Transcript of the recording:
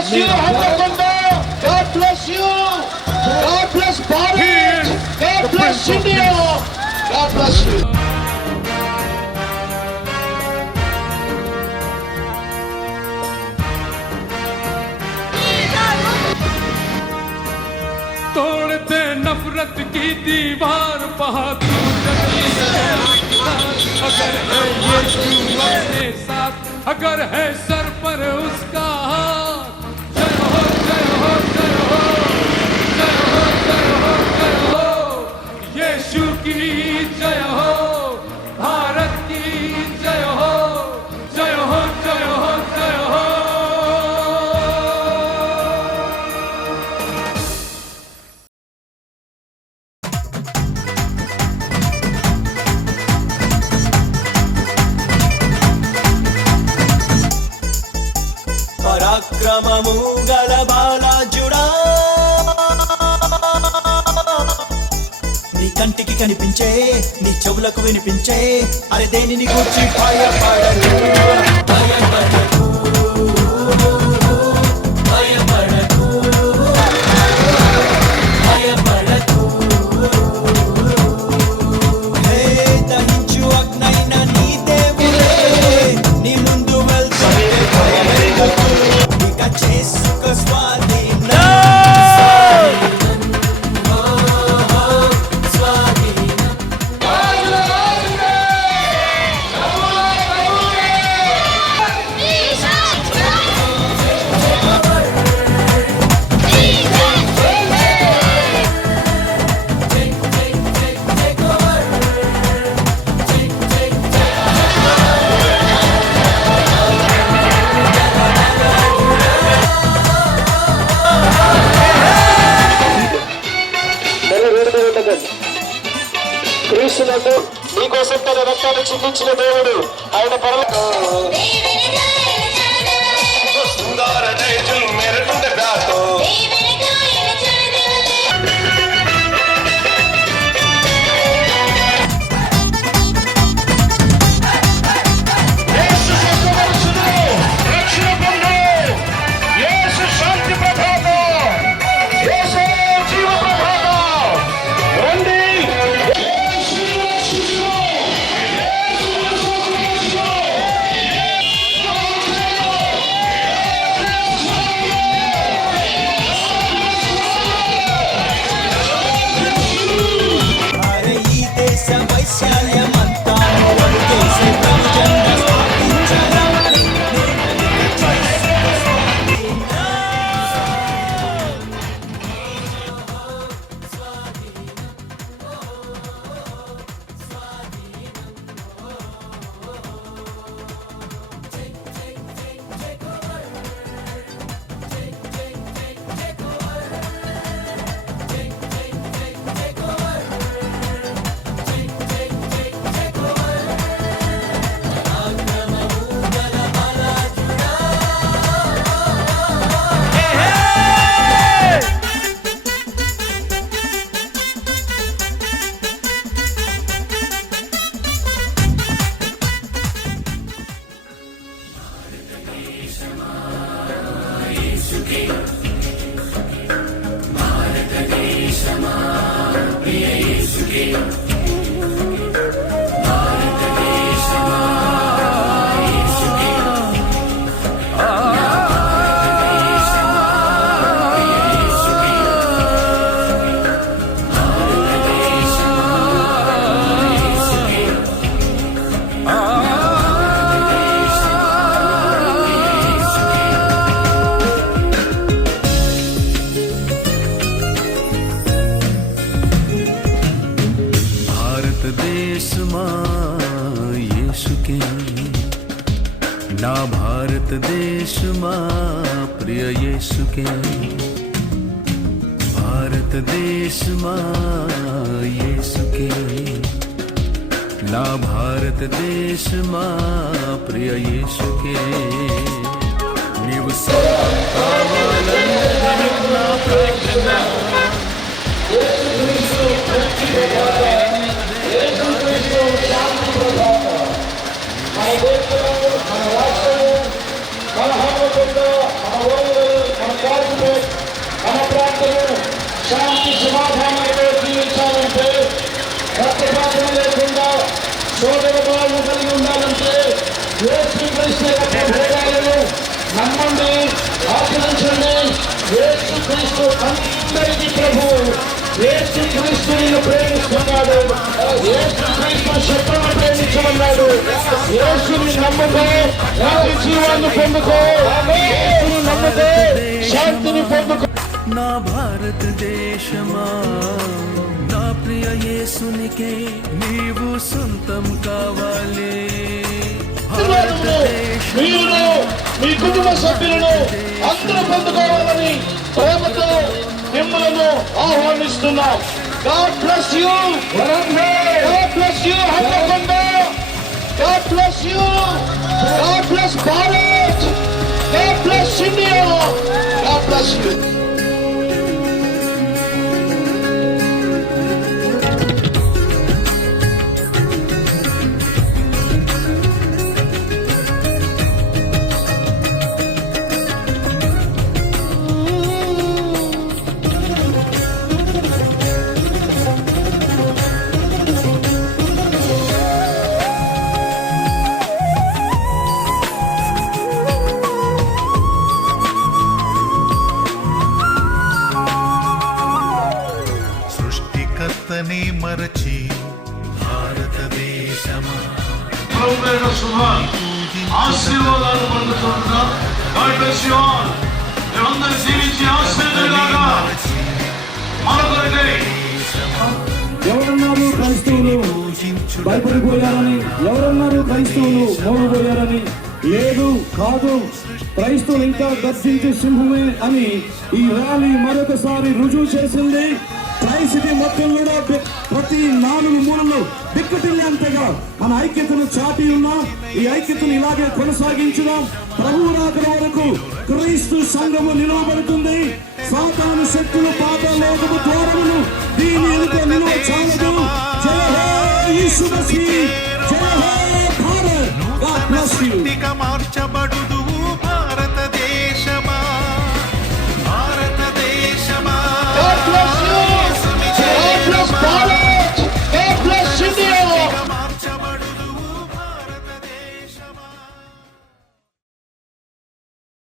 bless you, Hamakonda. God bless you. God bless Bharat. God bless India. God bless you. तोड़ते नफरत की दीवार बहादुर अगर है यीशु अपने साथ, अगर है सर पर उसका हाथ। जय हो जय हो जय हो जय हो जय हो जय हो यीशु की जय हो, भारत की जय हो जय हो जय हो जय हो। పరాక్రమము గల బాలాజుడా, నీ కంటికి కనిపించే, నీ చెవులకు వినిపించే, అరే దేనిని గూర్చి భయపడకు భయపడకు భయపడకు భయపడకు. హే దహించు అగ్నైన నీ దేవుడే నీ ముందు వెళ్తాడే, భయపెరగకు ఇక చేసుకో స్వాధీనం. క్రీస్తునందు నీకోసం తన రక్తాన్ని చిందించిన దేవుడు ఆయన అరే ఈ దేశ వైశాల్యమంతా వందేసే ప్రభుజంగా స్థాపించరాని ना भारत देश मां प्रिय यीशु के, भारत देश मां यीशु के, ना भारत देश मां प्रिय यीशु के निवस మన దేశంలో మన రాష్ట్రంలో మన హనుమకొండ మన ఊళ్ళో క్రైస్తవ భేదాలను నమ్మండి, ఆచరించండి. యేసు క్రీస్తు అందరికీ ప్రభు. యేసు క్రీస్తు నిన్ను ప్రేమిస్తున్నాడు. యేసు క్రీస్తు శత్రువును ప్రేమించమన్నాడు. యేసుని నమ్ముకో, శాంతి జీవాన్ని పొందుకో. యేసుని నమ్ముకో, శాంతిని పొందుకో. నా భారతదేశమా, నా ప్రియ యేసునికే నీవు సొంతం కావాలి. మీరు మీ కుటుంబ సభ్యులను అందరూ పొందుకోవాలని ప్రేమతో మిమ్మల్ని ఆహ్వానిస్తున్నాం. God bless you. God bless you. Hanamkonda. God bless you. God bless Bharat. God bless India. God bless you. సృష్టికర్తని మరచి భారతదేశమా ఆశీర్వాదాలు పొందుతుంటున్నాం. God bless you all. మీరందరూ జీవించి ఆశీర్వాదాలుగా మన కొరకై. ఎవరన్నారు క్రైస్తవులు భయపడిపోయారని, ఎవరన్నారు క్రైస్తవులు మోగిపోయారని? లేదు, కాదు. క్రైస్తవులు ఇంకా గర్జించే సింహమే అని ఈ ర్యాలీ మరొకసారి రుజువు చేసింది. ట్రైసిటీ మొత్తంలో ప్రతి 4 మూలలు దిక్కటిల్లేంతగా మన ఐక్యతను చాటి ఉన్నాం. ఈ ఐక్యతను ఇలాగే కొనసాగించుదాం. ప్రభువు రాకడ వరకు క్రీస్తు సంఘము నిలవబడుతుంది. సాతాను శక్తులు పాతాళలోకపు ద్వారములు దీని ఎదుట నిలువ చాలదు. జయ హో యేసు మసీహ్, జయ హో భారత్. God bless you. మార్చబడు